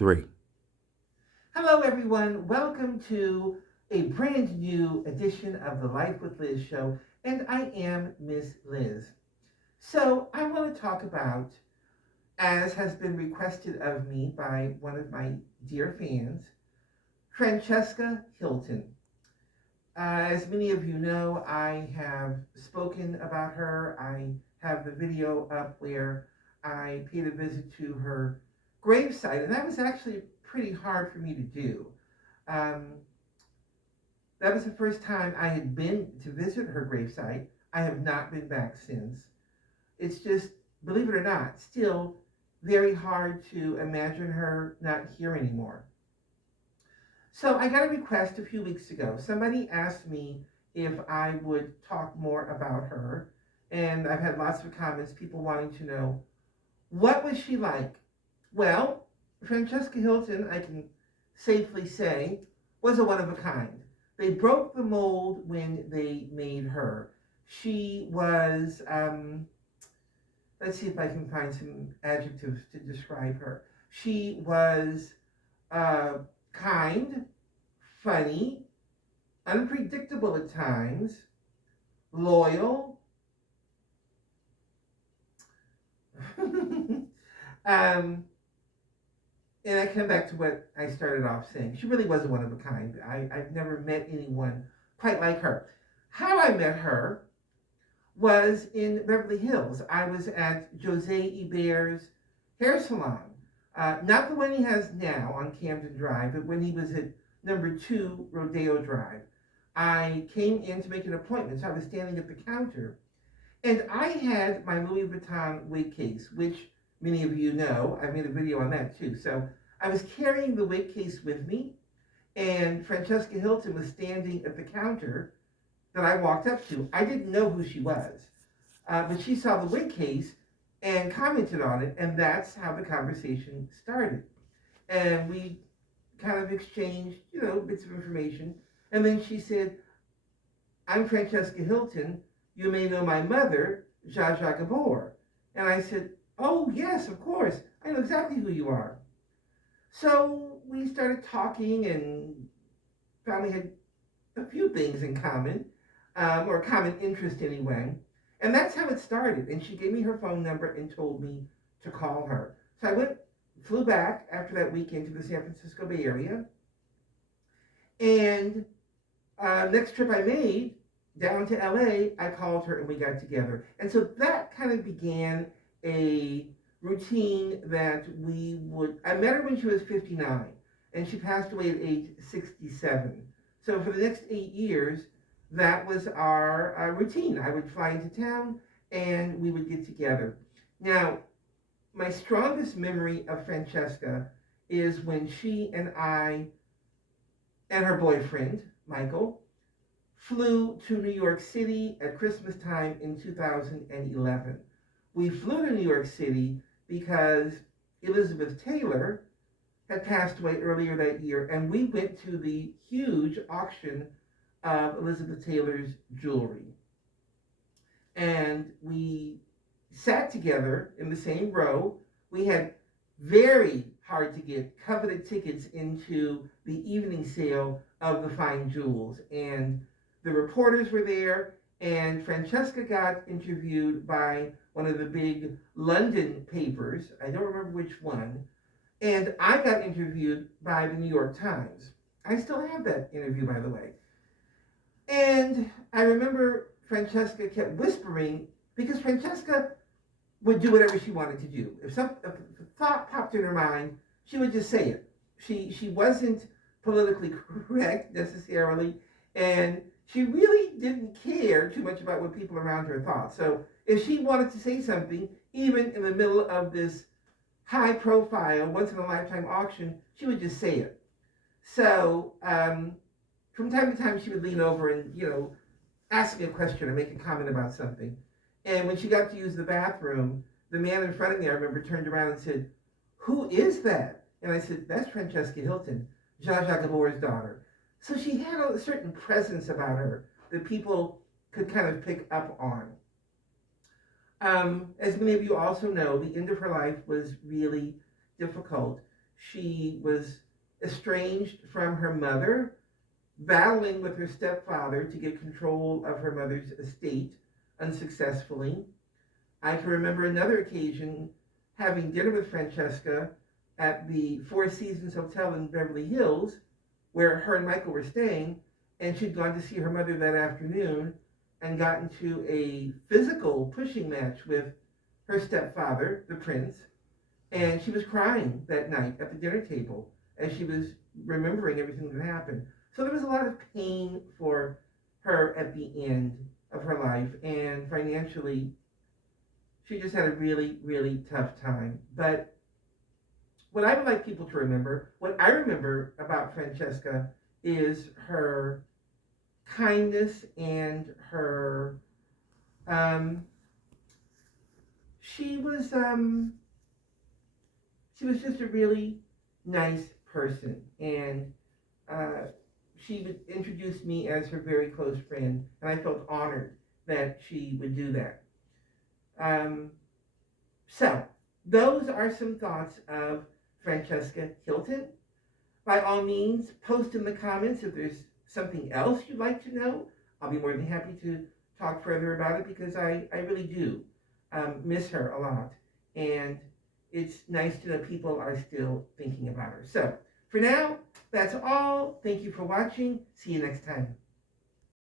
Three. Hello, everyone. Welcome to a brand new edition of the Life with Liz show, and I am Miss Liz. So, I want to talk about, as has been requested of me by one of my dear fans, Francesca Hilton. As many of you know, I have spoken about her. I have the video up where I paid a visit to her gravesite, and that was actually pretty hard for me to do. Um, that was the first time I had been to visit her gravesite. I have not been back since. It's just, believe it or not, still very hard to imagine her not here anymore. So I got a request a few weeks ago. Somebody asked me if I would talk more about her, and I've had lots of comments, people wanting to know what was she like. Well, Francesca Hilton, I can safely say, was a one of a kind. They broke the mold when they made her. She was, let's see if I can find some adjectives to describe her. She was uh, kind, funny, unpredictable at times, loyal, um, and I come back to what I started off saying. She really was a one of a kind. I've never met anyone quite like her. How I met her was in Beverly Hills. I was at Jose Ibert's hair salon. Not the one he has now on Camden Drive, but when he was at number 2 Rodeo Drive. I came in to make an appointment, so I was standing at the counter, and I had my Louis Vuitton wig case, which many of you know. I made a video on that too. So I was carrying the wig case with me, and Francesca Hilton was standing at the counter that I walked up to. I didn't know who she was, but she saw the wig case and commented on it, and that's how the conversation started. And we kind of exchanged, bits of information. And then she said, "I'm Francesca Hilton. You may know my mother, Zsa Gabor." And I said, "Oh, yes, of course. I know exactly who you are." So we started talking and found we had a few things in common, or common interest anyway. And that's how it started. And she gave me her phone number and told me to call her. So flew back after that weekend to the San Francisco Bay Area. And next trip I made down to LA, I called her and we got together. And so that kind of began a routine that I met her when she was 59 and she passed away at age 67. So for the next 8 years, that was our routine. I would fly into town and we would get together. Now, my strongest memory of Francesca is when she and I and her boyfriend, Michael, flew to New York City at Christmas time in 2011. We flew to New York City because Elizabeth Taylor had passed away earlier that year, and we went to the huge auction of Elizabeth Taylor's jewelry. And we sat together in the same row. We had very hard to get coveted tickets into the evening sale of the fine jewels. And the reporters were there, and Francesca got interviewed by one of the big London papers. I don't remember which one. And I got interviewed by the New York Times. I still have that interview, by the way. And I remember Francesca kept whispering, because Francesca would do whatever she wanted to do. If a thought popped in her mind, she would just say it. She wasn't politically correct necessarily, and she really didn't care too much about what people around her thought. So if she wanted to say something, even in the middle of this high profile, once in a lifetime auction, she would just say it. So from time to time, she would lean over and, ask me a question or make a comment about something. And when she got to use the bathroom, the man in front of me, I remember, turned around and said, "Who is that?" And I said, "That's Francesca Hilton, Zsa Gabor's daughter." So she had a certain presence about her that people could kind of pick up on. As many of you also know, the end of her life was really difficult. She was estranged from her mother, battling with her stepfather to get control of her mother's estate unsuccessfully. I can remember another occasion having dinner with Francesca at the Four Seasons Hotel in Beverly Hills, where her and Michael were staying, and she'd gone to see her mother that afternoon and got into a physical pushing match with her stepfather, the prince, and she was crying that night at the dinner table as she was remembering everything that happened. So there was a lot of pain for her at the end of her life, and financially, she just had a really, really tough time. But what I would like people to remember, what I remember about Francesca is her kindness and her um, she was um, she was just a really nice person, and uh, she would introduce me as her very close friend, and I felt honored that she would do that. Um, so those are some thoughts of Francesca Hilton. By all means, post in the comments if there's something else you'd like to know. I'll be more than happy to talk further about it because I really do miss her a lot. And it's nice to know people are still thinking about her. So for now, that's all. Thank you for watching. See you next time.